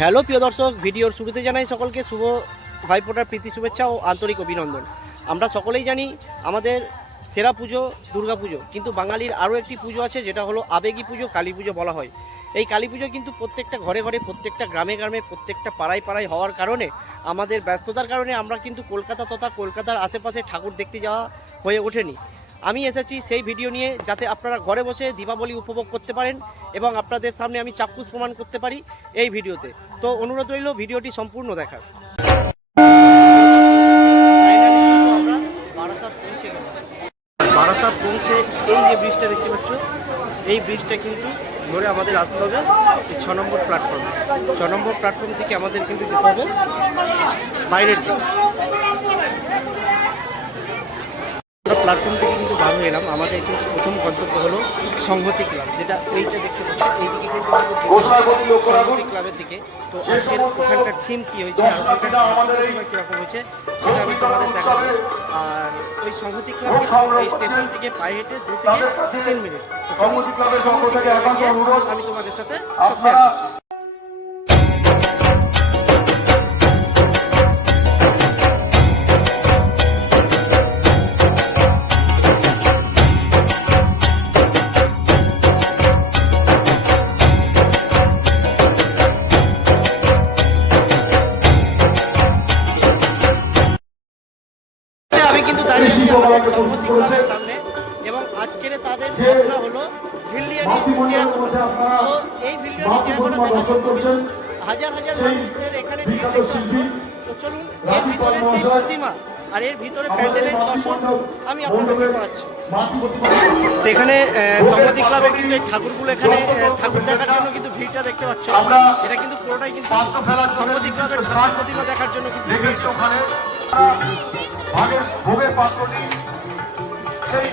Hello প্রিয় দর্শক, ভিডিওর শুরুতে জানাই সকলকে শুভ ভাইফোঁটার প্রীতি শুভেচ্ছা ও আন্তরিক অভিনন্দন। আমরা সকলেই জানি আমাদের সেরা পুজো দুর্গা পুজো, কিন্তু বাঙালির আরও একটি পুজো আছে যেটা হলো আবেগী পুজো, কালী পুজো বলা হয়। এই কালী পুজো কিন্তু প্রত্যেকটা ঘরে ঘরে, প্রত্যেকটা গ্রামে গ্রামে, প্রত্যেকটা পাড়ায় পাড়ায় হওয়ার কারণে আমাদের ব্যস্ততার কারণে আমরা কিন্তু কলকাতা তথা কলকাতার আশেপাশে ঠাকুর দেখতে যাওয়া হয়ে ওঠেনি। আমি এসেছি সেই ভিডিও নিয়ে, যাতে আপনারা ঘরে বসে দীপাবলি উপভোগ করতে পারেন এবং আপনাদের সামনে আমি চাক্ষুষ প্রমাণ করতে পারি এই ভিডিওতে। তো অনুরোধ রইল ভিডিওটি সম্পূর্ণ দেখার। আমরা বারাসাত পৌঁছে গেলাম। বারাসাত পৌঁছে এই যে ব্রিজটা দেখতে পাচ্ছ, এই ব্রিজটা কিন্তু ধরে আমাদের আসতে হবে এই 6 নম্বর প্ল্যাটফর্ম। 6 নম্বর প্ল্যাটফর্ম থেকে আমাদের কিন্তু যেতে হবে বাইরের দিকে। প্ল্যাটফর্ম থেকে কিন্তু বার হয়ে এলাম। আমাদের কিন্তু প্রথম গন্তব্য হলো সংহতি ক্লাব, যেটা এইটা দেখতে পাচ্ছি, এইদিকে কিন্তু সংহতি ক্লাবের দিকে। তো আজকের ওখানকার থিম কী হয়েছে আর ওখানকার কীরকম হয়েছে সেটা আমি তোমাদের দেখাবো। আর ওই সংহতি ক্লাব এই স্টেশন থেকে পায়ে হেঁটে 2 থেকে 3 মিনিট। সংহতি ক্লাবে গিয়ে আমি তোমাদের সাথে সব শেয়ার করছি। সংহতি ক্লাবের সামনে এবং আজকের তাদের ভাবনা হলো ভিলিয়ান ইন্ডিয়া করা। তো এই ভিলিয়ান ইন্ডিয়া করা দেখার জন্য হাজার হাজার মানুষদের এখানে ভিড় দেখতে পাচ্ছি। তো চলুন এর ভিতরে সেই প্রতিমা আর এর ভিতরে প্যান্ডেলের দর্শন আমি আপনাদেরকে করাচ্ছি। তো এখানে সংহতি ক্লাবের কিন্তু এই ঠাকুরগুলো, এখানে ঠাকুর দেখার জন্য কিন্তু ভিড়টা দেখতে পাচ্ছ। এটা কিন্তু পুরোটাই কিন্তু সংহতি ক্লাবের ঠাকুর প্রতিমা দেখার জন্য কিন্তু ভোগের পাত্রটি সেই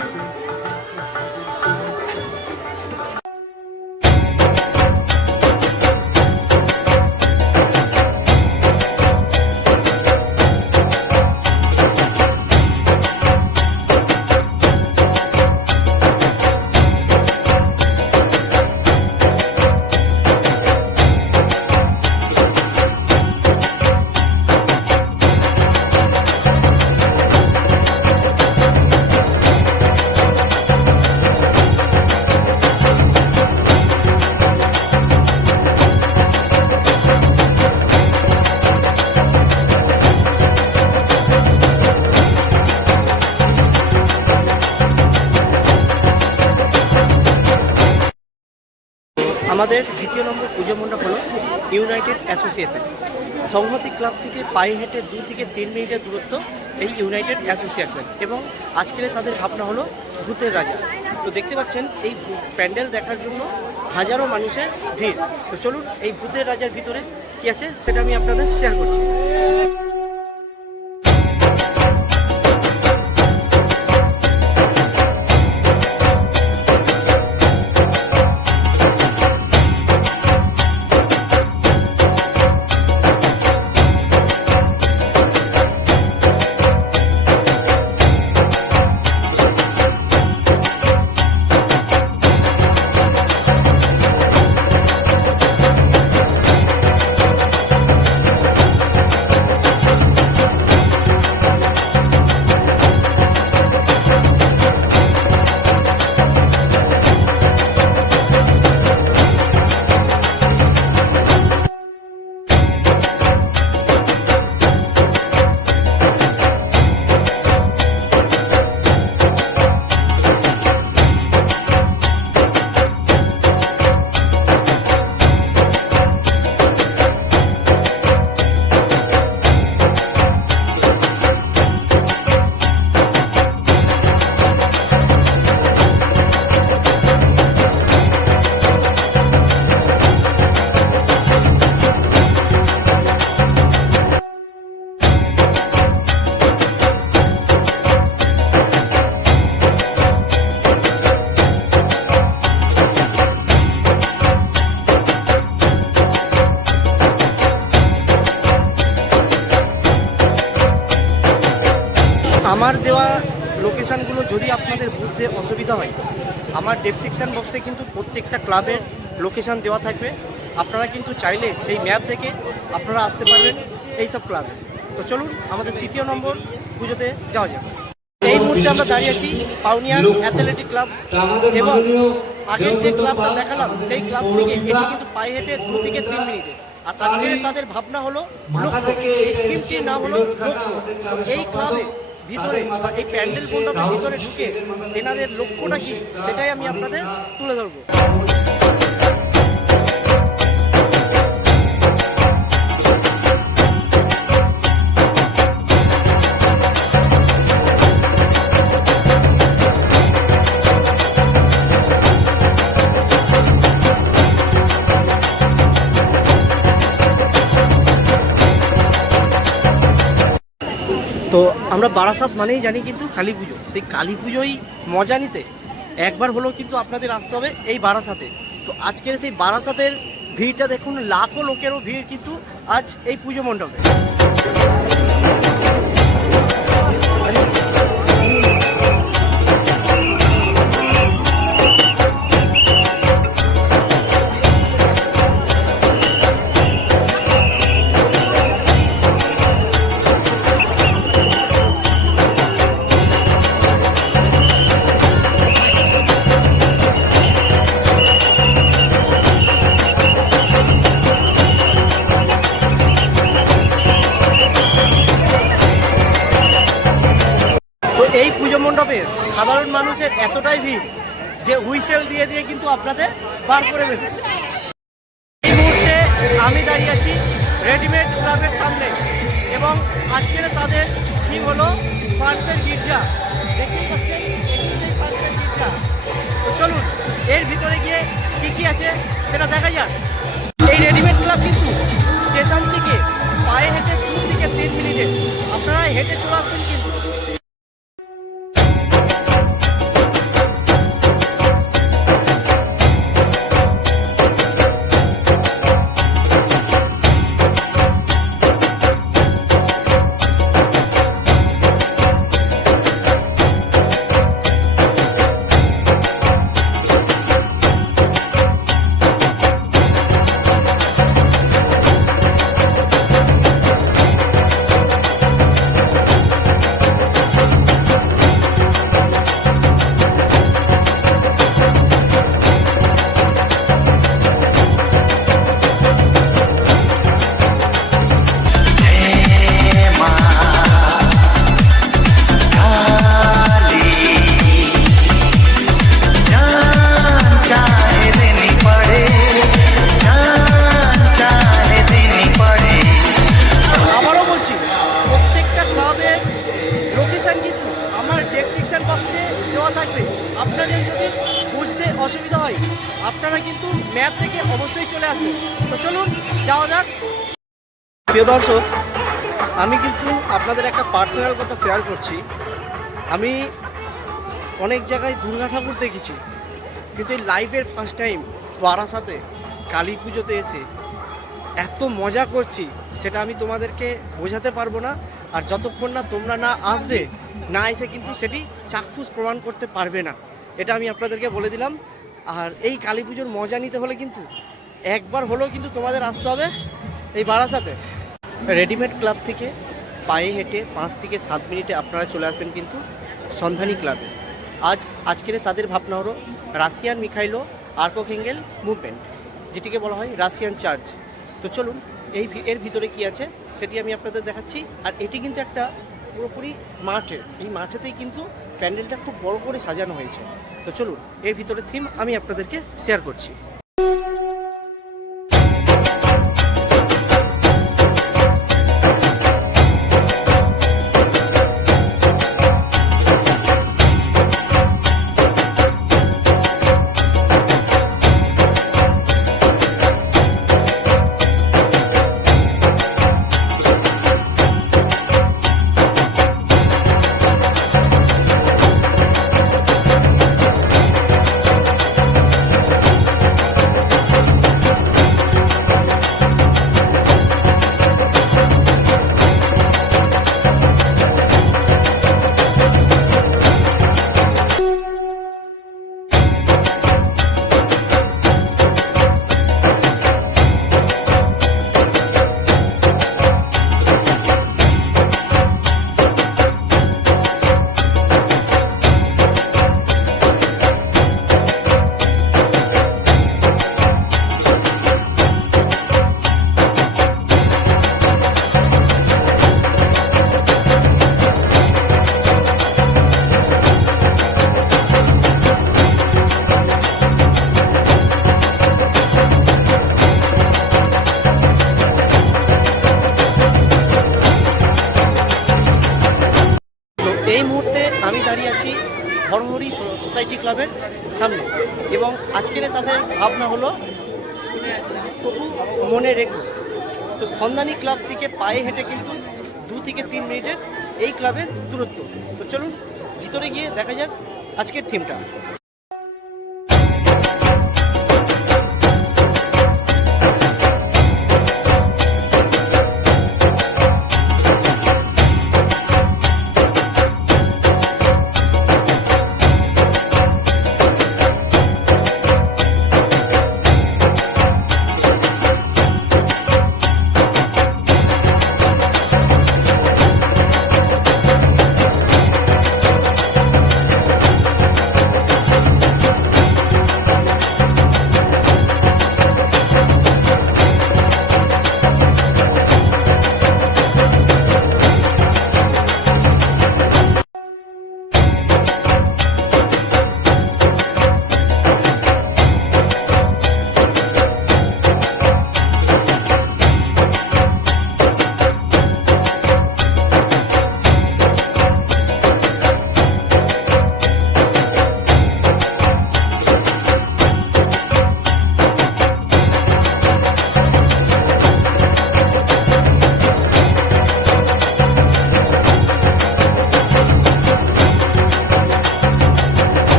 আমাদের দ্বিতীয় নম্বর পুজো মণ্ডপ হলো ইউনাইটেড অ্যাসোসিয়েশন। সংহতি ক্লাব থেকে পায়ে হেঁটে 2 থেকে 3 মিনিটের দূরত্ব এই ইউনাইটেড অ্যাসোসিয়েশন, এবং আজকের তাদের ভাবনা হলো ভূতের রাজা। তো দেখতে পাচ্ছেন এই প্যান্ডেল দেখার জন্য হাজারো মানুষের ভিড়। তো চলুন এই ভূতের রাজার ভিতরে কী আছে সেটা আমি আপনাদের শেয়ার করছি। আমার দেওয়া লোকেশানগুলো যদি আপনাদের বুঝতে অসুবিধা হয়, আমার ডেসক্রিপশান বক্সে কিন্তু প্রত্যেকটা ক্লাবের লোকেশান দেওয়া থাকবে। আপনারা কিন্তু চাইলে সেই ম্যাপ দেখে আপনারা আসতে পারবেন এইসব ক্লাবে। তো চলুন আমাদের তৃতীয় নম্বর পুজোতে যাওয়া যাক। এই মুহূর্তে আমরা দাঁড়িয়ে আছি পাউনিয়ার অ্যাথলেটিক ক্লাব এবং আগের যে ক্লাবটা দেখালাম সেই ক্লাব থেকে এটি কিন্তু পায়ে হেঁটে 2 থেকে 3 মিনিটে। আর আজকে তাদের ভাবনা হলো লক্ষ্য, এই টিমটির নাম হলো লক্ষ্য। এই ক্লাবে ভিতরে বা এই প্যান্ডেল মণ্ডপের ভিতরে ঢুকে এনাদের লক্ষ্যটা কি সেটাই আমি আপনাদের তুলে ধরবো। তো আমরা বারাসাত মানেই জানি কিন্তু কালী পুজো, সেই কালী পুজোই মজা নিতে একবার হলেও কিন্তু আপনাদের আসতে হবে এই বারাসাতে। তো আজকের সেই বারাসাতের ভিড়টা দেখুন, লাখো লোকেরও ভিড় কিন্তু আজ এই পুজো মণ্ডপে। এই পুজো মণ্ডপে সাধারণ মানুষের এতটাই ভিড় যে হুইসেল দিয়ে দিয়ে কিন্তু আপনাদের বার করে দেবে। এই মুহূর্তে আমি দাঁড়িয়ে আছি রেডিমেড ক্লাবের সামনে এবং আজকের তাদের থিম হলো ফান্সের গির্জা। দেখতেই পাচ্ছেন সেই ফান্সের গির্জা। তো চলুন এর ভিতরে গিয়ে কি কি আছে সেটা দেখা যাক। এই রেডিমেড ক্লাব কিন্তু স্টেশন থেকে পায়ে হেঁটে 2 থেকে 3 মিনিটে আপনারা হেঁটে চলে আসবেন কিন্তু। আপনাদের যদি বুঝতে অসুবিধা হয় আপনারা কিন্তু ম্যাপ থেকে অবশ্যই চলে আসবেন। তো চলুন যাওয়া যাক। প্রিয় দর্শক, আমি কিন্তু আপনাদের একটা পার্সোনাল কথা শেয়ার করছি। আমি অনেক জায়গায় দুর্গা ঠাকুর দেখেছি, কিন্তু এই লাইফের ফার্স্ট টাইম বারাসাতে কালী পুজোতে এসে এত মজা করছি সেটা আমি তোমাদেরকে বোঝাতে পারবো না। আর যতক্ষণ না তোমরা না আসবে, না এসে কিন্তু সেটি চাক্ষুষ প্রমাণ করতে পারবে না, এটা আমি আপনাদেরকে বলে দিলাম। আর এই কালী পুজোর মজা নিতে হলে কিন্তু একবার হলেও কিন্তু তোমাদের আসতে হবে এই বারাসাতে। রেডিমেড ক্লাব থেকে পায়ে হেঁটে 5 থেকে 7 মিনিটে আপনারা চলে আসবেন কিন্তু সন্ধানী ক্লাবে। আজকের তাদের ভাবনা হলো রাশিয়ান মিখাইলো আর্কোহেঙ্গেল মুভমেন্ট, যেটিকে বলা হয় রাশিয়ান চার্চ। তো চলুন এর ভিতরে কি আছে সেটি আমি আপনাদের দেখাচ্ছি। আর এটি কিন্তু একটা পুরোপুরি মাঠে, এই মাঠেতেই কিন্তু প্যান্ডেলটা খুব বড় করে সাজানো হয়েছে। তো চলুন এর ভিতরে থিম আমি আপনাদেরকে শেয়ার করছি। আমি দাঁড়িয়ে আছি হরহরি সোসাইটি ক্লাবের সামনে এবং আজকের তাদের ভাবনা হলো তবু মনে রেখো। তো সন্ধানী ক্লাব থেকে পায়ে হেঁটে কিন্তু 2 থেকে 3 মিনিটের এই ক্লাবের দূরত্ব। তো চলুন ভিতরে গিয়ে দেখা যাক আজকের থিমটা।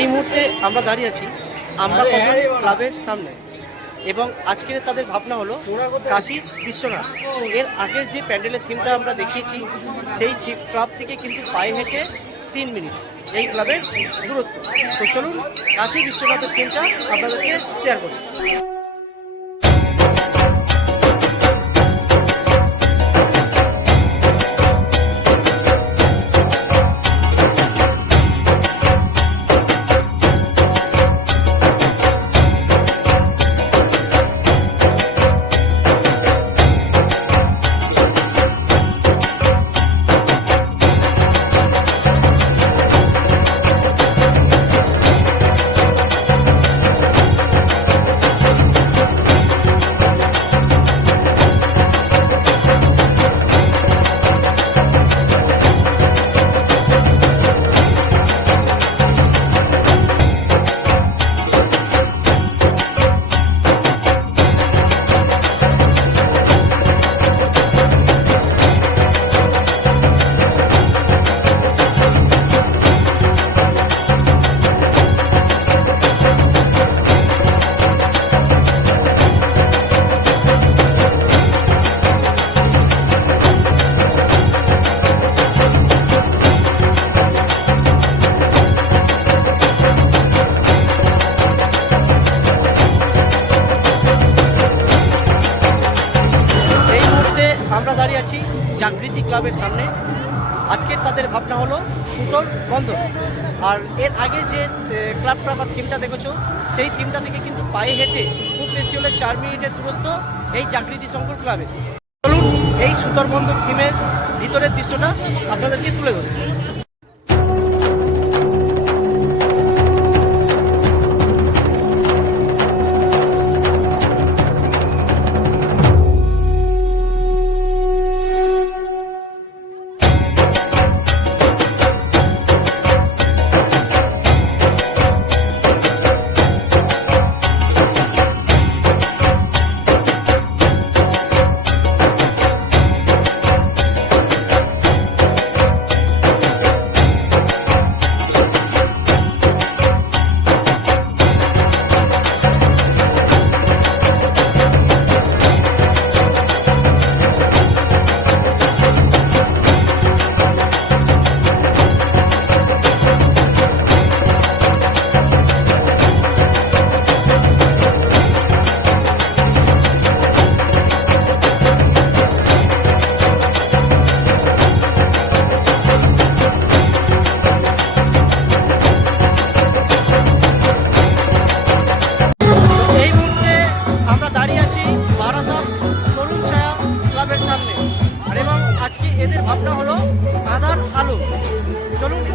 এই মুহূর্তে আমরা দাঁড়িয়ে আছি আমরা কজন ক্লাবের সামনে এবং আজকের তাদের ভাবনা হলো কাশী বিশ্বনাথ। এর আগের যে প্যান্ডেলের থিমটা আমরা দেখিয়েছি সেই ক্লাব থেকে কিন্তু পায়ে হেঁটে 3 মিনিট এই ক্লাবের দূরত্ব। তো চলুন কাশী বিশ্বনাথের থিমটা আপনাদেরকে শেয়ার করি। আমরা দাঁড়িয়ে আছি জাগৃতি ক্লাবের সামনে। আজকের তাদের ভাবনা হলো সুতোর বন্ধন। আর এর আগে যে ক্লাবটা বা থিমটা দেখেছো সেই থিমটা থেকে কিন্তু পায়ে হেঁটে খুব বেশি হলে 4 মিনিটের দূরত্ব এই জাগৃতি শঙ্কর ক্লাবে। চলুন এই সুতোর বন্ধন থিমের ভিতরের দৃশ্যটা আপনাদেরকে তুলে ধরি।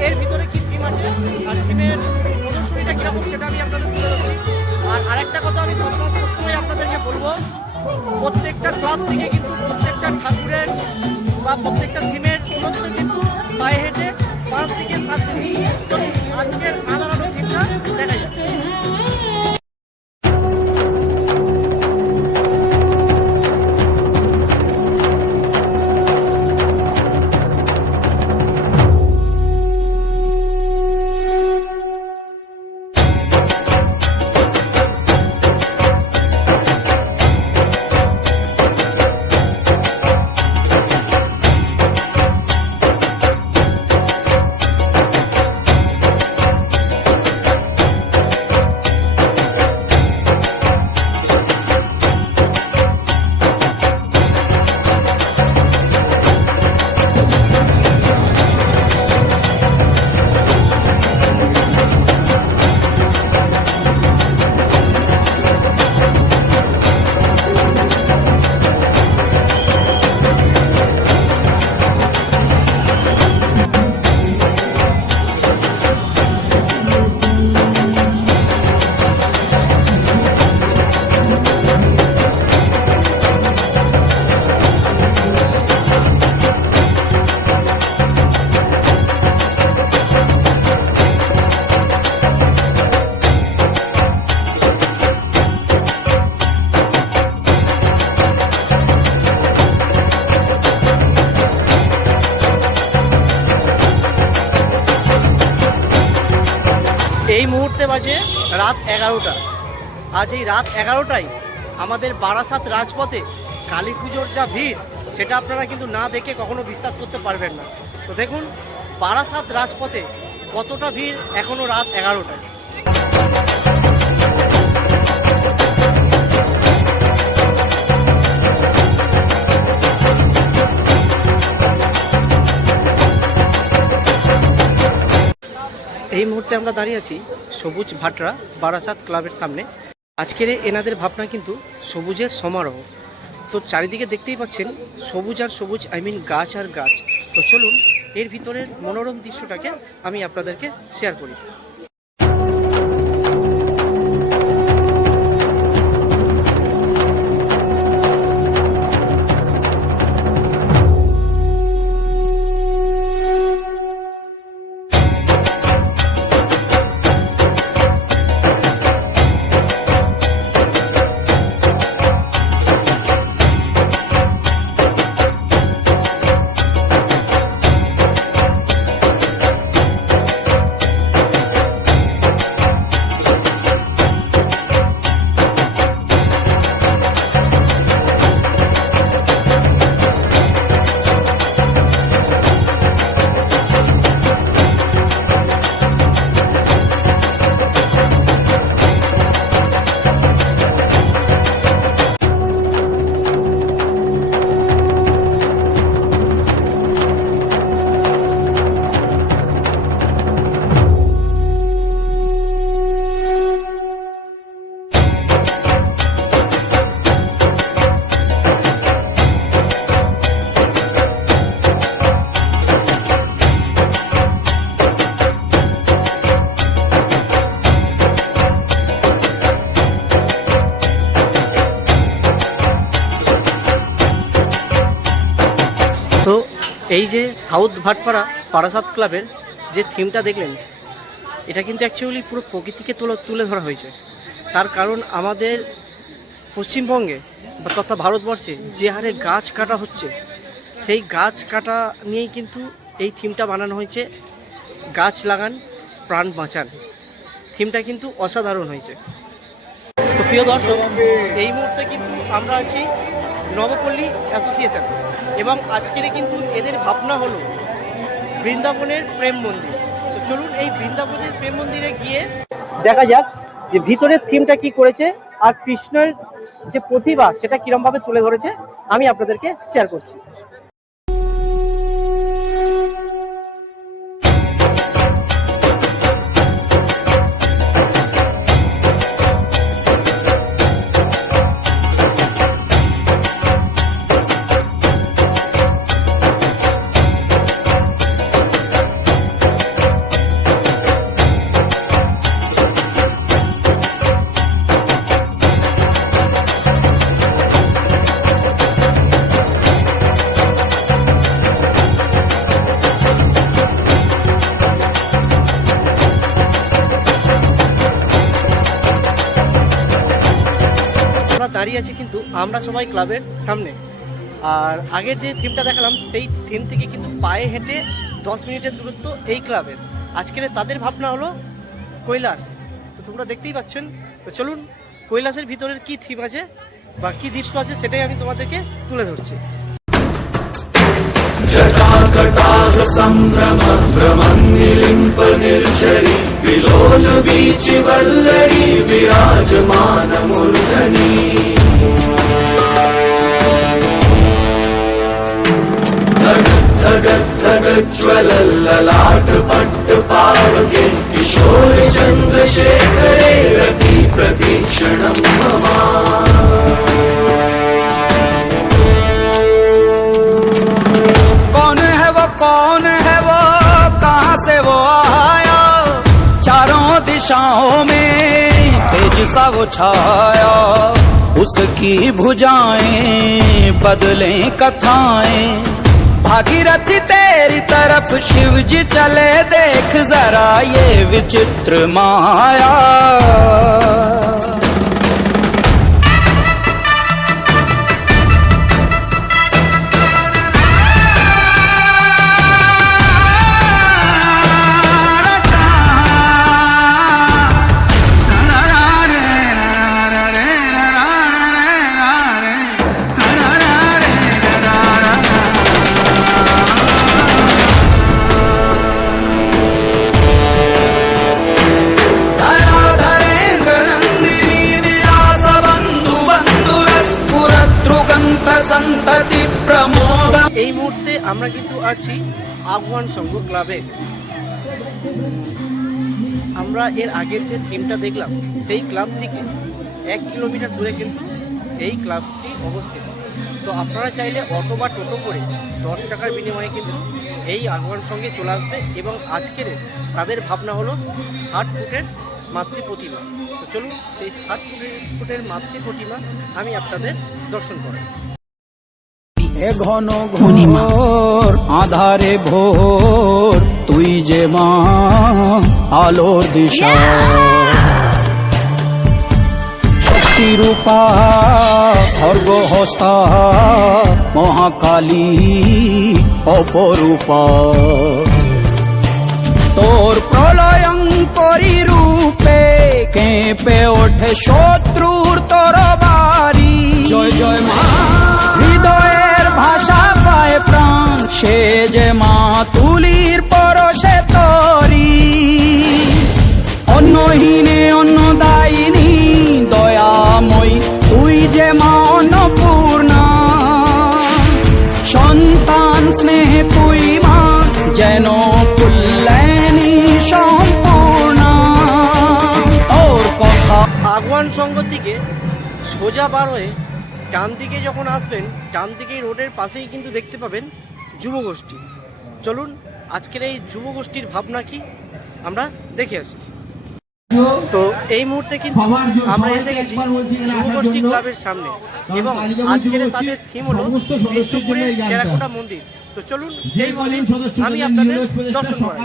এর ভিতরে কি থিম আছে আর থিমের প্রদর্শনীটা কীরকম সেটা আমি আপনাদের তুলে ধরছি। আর আরেকটা কথা আমি সবসময় আপনাদেরকে বলবো, প্রত্যেকটা ক্লাব থেকে কিন্তু প্রত্যেকটা ঠাকুরের বা প্রত্যেকটা থিমের দূরত্ব কিন্তু পায়ে হেঁটে 5 থেকে 7 মিনিট। আজকের আদারানো থিমটা দেখা যায়। এই মুহূর্তে বাজে রাত 11টা। আজ এই রাত 11টায় আমাদের বারাসাত রাজপথে কালী পুজোর যা ভিড় সেটা আপনারা কিন্তু না দেখে কখনো বিশ্বাস করতে পারবেন না। তো দেখুন বারাসাত রাজপথে কতটা ভিড় এখনও রাত 11টায়। এই মুহূর্তে আমরা দাঁড়িয়ে আছি সবুজ ভাটরা বারাসাত ক্লাবের সামনে। আজকের এনাদের ভাবনা কিন্তু সবুজের সমারোহ। তো চারিদিকে দেখতেই পাচ্ছেন সবুজ আর সবুজ, গাছ আর গাছ। তো চলুন এর ভিতরের মনোরম দৃশ্যটাকে আমি আপনাদেরকে শেয়ার করি। তো এই যে সাউথ ভাটপাড়া বারাসাত ক্লাবের যে থিমটা দেখলেন, এটা কিন্তু অ্যাকচুয়ালি পুরো প্রকৃতিকে তুলে ধরা হয়েছে। তার কারণ আমাদের পশ্চিমবঙ্গে বা তথা ভারতবর্ষে যে হারে গাছ কাটা হচ্ছে, সেই গাছ কাটা নিয়েই কিন্তু এই থিমটা বানানো হয়েছে। গাছ লাগান প্রাণ বাঁচান, থিমটা কিন্তু অসাধারণ হয়েছে। তো প্রিয় দর্শক, এই মুহূর্তে কিন্তু আমরা আছি নবপল্লী অ্যাসোসিয়েশন এবং আজকের কিন্তু এদের ভাবনা হলো বৃন্দাবনের প্রেম মন্দির। তো চলুন এই বৃন্দাবনের প্রেম মন্দিরে গিয়ে দেখা যাক যে ভিতরের থিমটা কি করেছে আর কৃষ্ণের যে প্রতিভা সেটা কিরমভাবে তুলে ধরেছে আমি আপনাদেরকে শেয়ার করছি। আছি কিন্তু আমরা সবাই ক্লাবের সামনে। আর আগের যে থিমটা দেখালাম সেই থিম থেকে কিন্তু পায়ে হেঁটে 10 মিনিটের দূরত্ব এই ক্লাবের। আজকের তাদের ভাবনা হলো কৈলাস। তো তোমরা দেখতেই পাচ্ছেন। তো চলুন কৈলাসের ভিতরের কি থিম আছে বা কি দৃশ্য আছে সেটাই আমি তোমাদেরকে তুলে ধরছি। जटाकटाह सम्भ्रम भ्रमन्निलिम्पनिर्झरि विलोलवीचिवल्लरी विराजमानमूर्धनि धगद्धगद्धगज्ज्वलल्ललाटपट्टपावके किशोरि चन्द्रशेखरे रति प्रतीक्षणं मम। कौन है वो कहाँ से वो आया, चारों दिशाओं में तेज सा वो छाया, उसकी भुजाएं बदलें कथाएं, भागीरथी तेरी तरफ शिव जी चले, देख जरा ये विचित्र माया। এই মুহূর্তে আমরা কিন্তু আছি আগুয়ান সংঘ ক্লাবে। আমরা এর আগের যে থিমটা দেখলাম সেই ক্লাব থেকে 1 কিলোমিটার দূরে কিন্তু এই ক্লাবটি অবস্থিত। তো আপনারা চাইলে অটো বা টোটো করে 10 টাকার বিনিময়ে কিন্তু এই আগুয়ান সঙ্গে চলে আসবে। এবং আজকের তাদের ভাবনা হলো 60 ফুটের মাতৃ প্রতিমা। তো চলুন সেই 60 ফুটের মাতৃ প্রতিমা আমি আপনাদের দর্শন করাই। হে ঘন ঘোর আধারে ভোর, তুই যে মা আলোর দিশা, শক্তি রূপা খর্গহস্তা মহাকালী অপরূপা, তোর প্রলয়ঙ্করী রূপে কেঁপে ওঠে শত্রুর তরবারি। জয় জয় মা, হৃদয়ের ভাষা পায় প্রাণ, সে যে মা তুলির পরশে তরি, অন্নহীনে অন্নদায়িনী দয়াময়ী, তুই যে মা অন্নপূর্ণা, সন্তান স্নেহে তুই মা যেন কল্যাণী সম্পূর্ণা। ওর কথা আগুয়ান সংঘ থেকে সোজা বার হয়ে ডান দিকে যখন আসবেন, ডান দিকে রোডের পাশেই কিন্তু দেখতে পাবেন যুবগোষ্ঠী। চলুন আজকের এই যুবগোষ্ঠীর ভাবনা কি আমরা দেখে আসি। তো এই মুহূর্তে কিন্তু আমরা এসে গেছি যুবগোষ্ঠী ক্লাবের সামনে এবং আজকের তাদের থিম হলো বিষ্ণুপুরের টেরাকোটা মন্দির। তো চলুন সেই মন্দির আমি আপনাদের দর্শন করাই।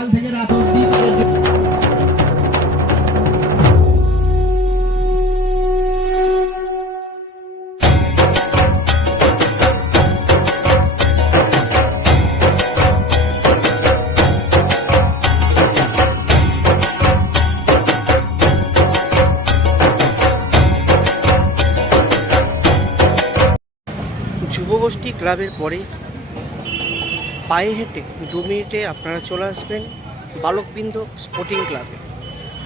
যুবগোষ্ঠী ক্লাবের পরে পায়ে হেঁটে 2 মিনিটে আপনারা চলে আসবেন বালকবৃন্দ স্পোর্টিং ক্লাবে।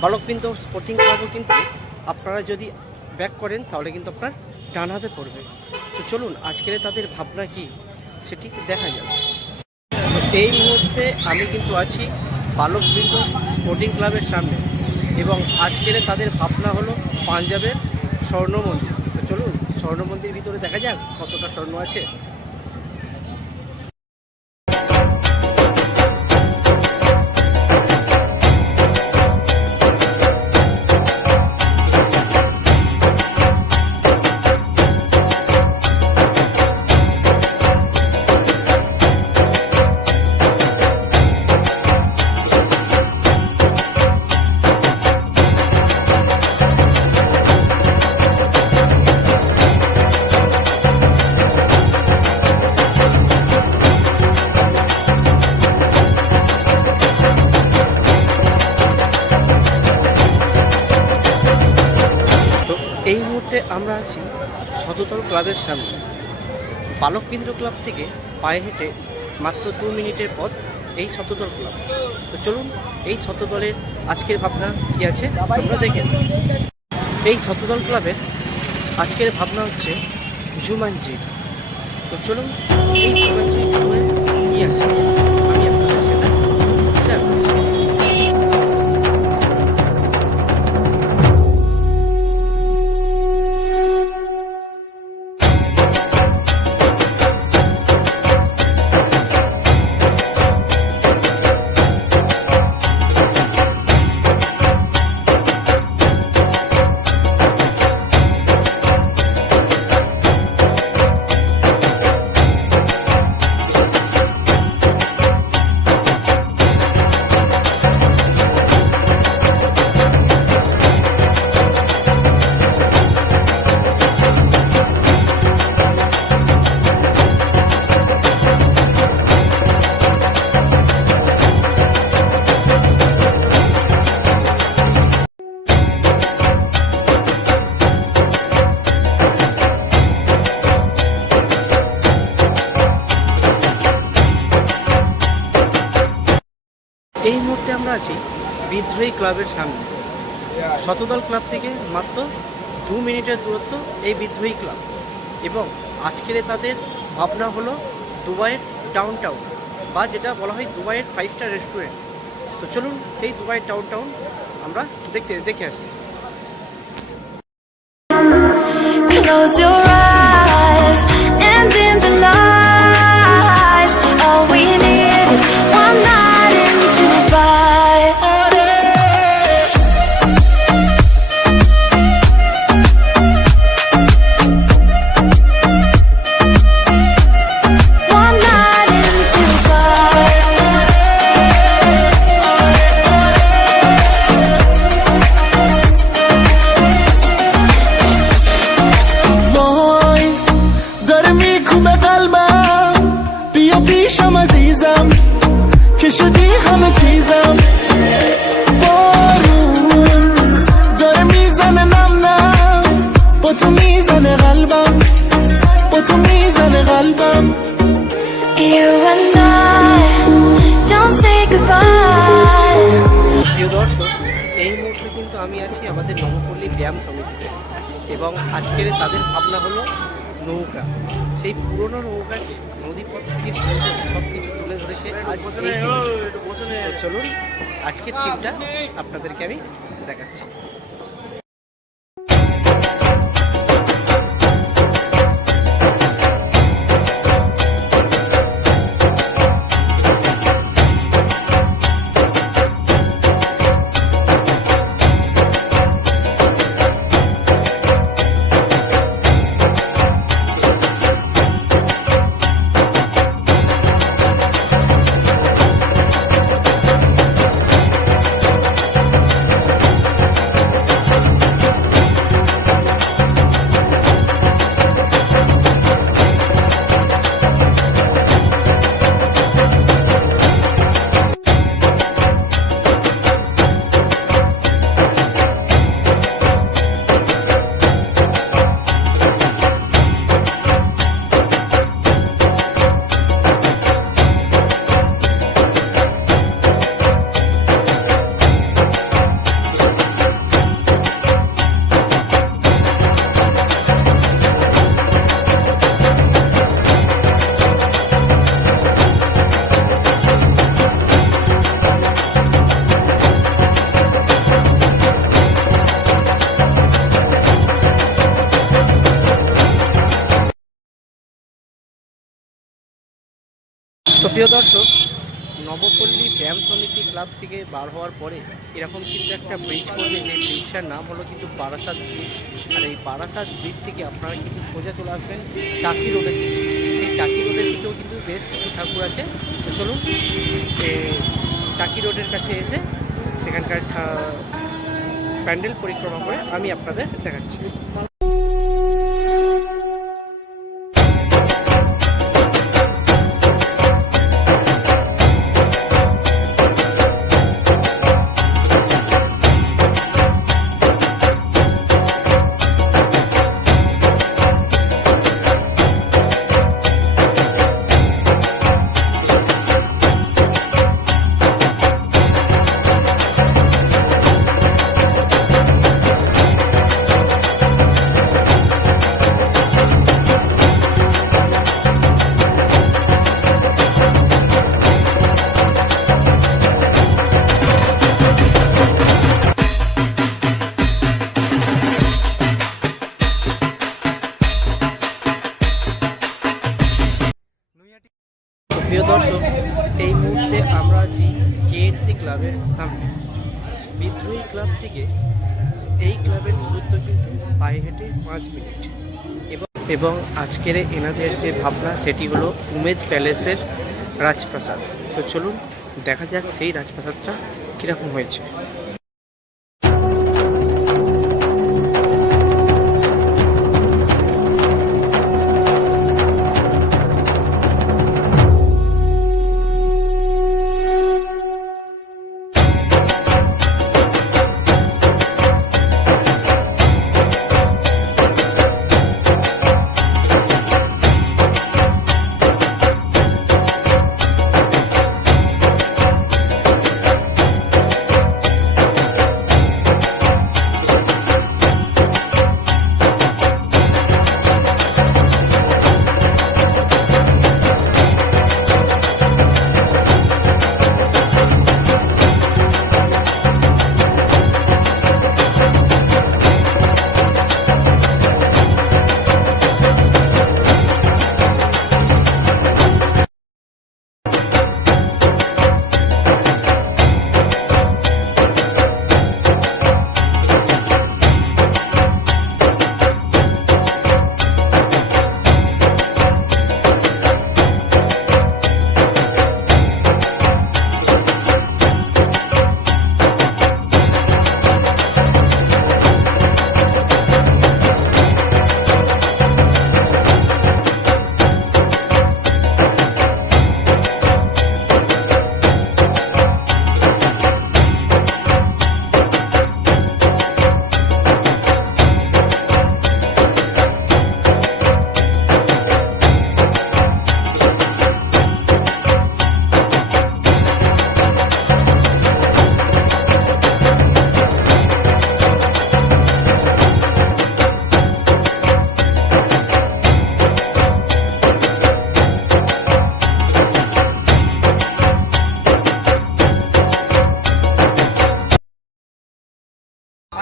বালকবৃন্দ স্পোর্টিং ক্লাবও কিন্তু আপনারা যদি ব্যাক করেন তাহলে কিন্তু আপনার ডান হাতে পড়বে। তো চলুন আজকের তাদের ভাবনা কি সেটি দেখা যাবে। এই মুহূর্তে আমি কিন্তু আছি বালকবৃন্দ স্পোর্টিং ক্লাবের সামনে এবং আজকের তাদের ভাবনা হলো পাঞ্জাবের স্বর্ণ মন্দির। তো চলুন স্বর্ণ মন্দির ভিতরে দেখা যাক কতটা স্বর্ণ আছে। আমরা আছি শততল ক্লাবের সামনে। বালককেন্দ্র ক্লাব থেকে পায়ে হেঁটে মাত্র 2 মিনিটের পথ এই শততল ক্লাব। তো চলুন এই শততলের আজকের ভাবনা কী আছে আমরা দেখে নিই। এই শততল ক্লাবের আজকের ভাবনা হচ্ছে জুমানজি। তো চলুন এই জুমানজি কী আছে আমি আপনাদের সেটা শেয়ার করছি। এই মুহূর্তে আমরা আছি বিদ্রোহী ক্লাবের সামনে। শতদল ক্লাব থেকে মাত্র 2 মিনিটের দূরত্ব এই বিদ্রোহী ক্লাব, এবং আজকের তাদের ভাবনা হলো দুবাইয়ের ডাউনটাউন, বা যেটা বলা হয় দুবাইয়ের 5 স্টার রেস্টুরেন্ট। তো চলুন সেই দুবাইয়ের ডাউনটাউন আমরা দেখে আসি। Close your eyes, and in the lights, all we need is one night in Dubai. One night in Dubai. وای داره میکوبه قلبم بیا پیشم عزیزم که شدی همه چیزم بارون داره میزنه نم نم با تو میزنه قلبم با تو میزنه قلبم You and I don't say goodbye. প্রিয় দর্শক, এই মুহূর্তে কিন্তু আমি আছি আমাদের নবপল্লী ব্যায়াম সমিতিতে, এবং আজকের তাদের ভাবনা হলো নৌকা। সেই পুরনো নৌকাকে নদীপথ থেকে শুরু করে সব কিছু তুলে ধরেছে আজ এই দিনে। তো চলুন আজকের ট্রিপটা আপনাদেরকে আমি দেখাচ্ছি। তো প্রিয় দর্শক, নবপল্লী ব্যায়াম সমিতি ক্লাব থেকে বার হওয়ার পরে এরকম কিন্তু একটা ব্রিজ পড়বে, যে ব্রিজটার নাম হলো কিন্তু বারাসাত ব্রিজ। আর এই বারাসাত ব্রিজ থেকে আপনারা কিন্তু সোজা চলে আসবেন টাকি রোডের দিকে। সেই টাকি রোডের দিকেও কিন্তু বেশ কিছু ঠাকুর আছে। তো চলুন টাকি রোডের কাছে এসে সেখানকার প্যান্ডেল পরিক্রমা করে আমি আপনাদের দেখাচ্ছি। ক্লাবের সামনে। বিদ্রোহী ক্লাব থেকে এই ক্লাবের দূরত্ব কিন্তু পায়ে হেঁটে 5 মিনিট। এবং আজকের এনাদের যে ভাবনা সেটি হলো উমেদ প্যালেসের রাজপ্রাসাদ। তো চলুন দেখা যাক সেই রাজপ্রাসাদটা কীরকম হয়েছে।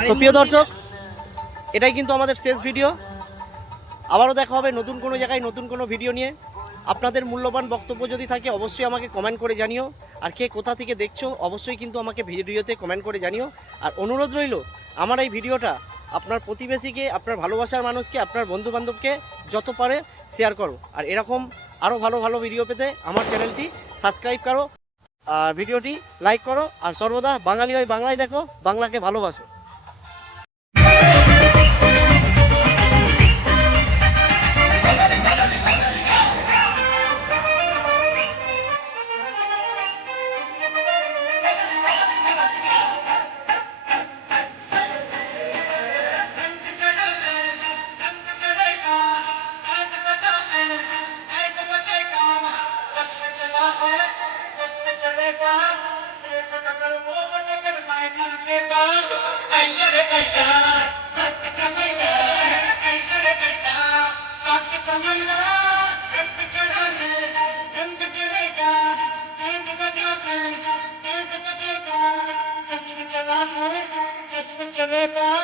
তো প্রিয় দর্শক, এটাই কিন্তু আমাদের শেষ ভিডিও। আবারও দেখা হবে নতুন কোনো জায়গায় নতুন কোনো ভিডিও নিয়ে। আপনাদের মূল্যবান বক্তব্য যদি থাকে অবশ্যই আমাকে কমেন্ট করে জানিও। আর কে কোথা থেকে দেখছো অবশ্যই কিন্তু আমাকে ভিডিওতে কমেন্ট করে জানিও। আর অনুরোধ রইল, আমার এই ভিডিওটা আপনার প্রতিবেশীকে, আপনার ভালোবাসার মানুষকে, আপনার বন্ধুবান্ধবকে যত পারে শেয়ার করো। আর এরকম আরও ভালো ভালো ভিডিও পেতে আমার চ্যানেলটি সাবস্ক্রাইব করো, আর ভিডিওটি লাইক করো। আর সর্বদা বাঙালি হয়ে বাংলায় দেখো, বাংলাকে ভালোবাসো। चलेगा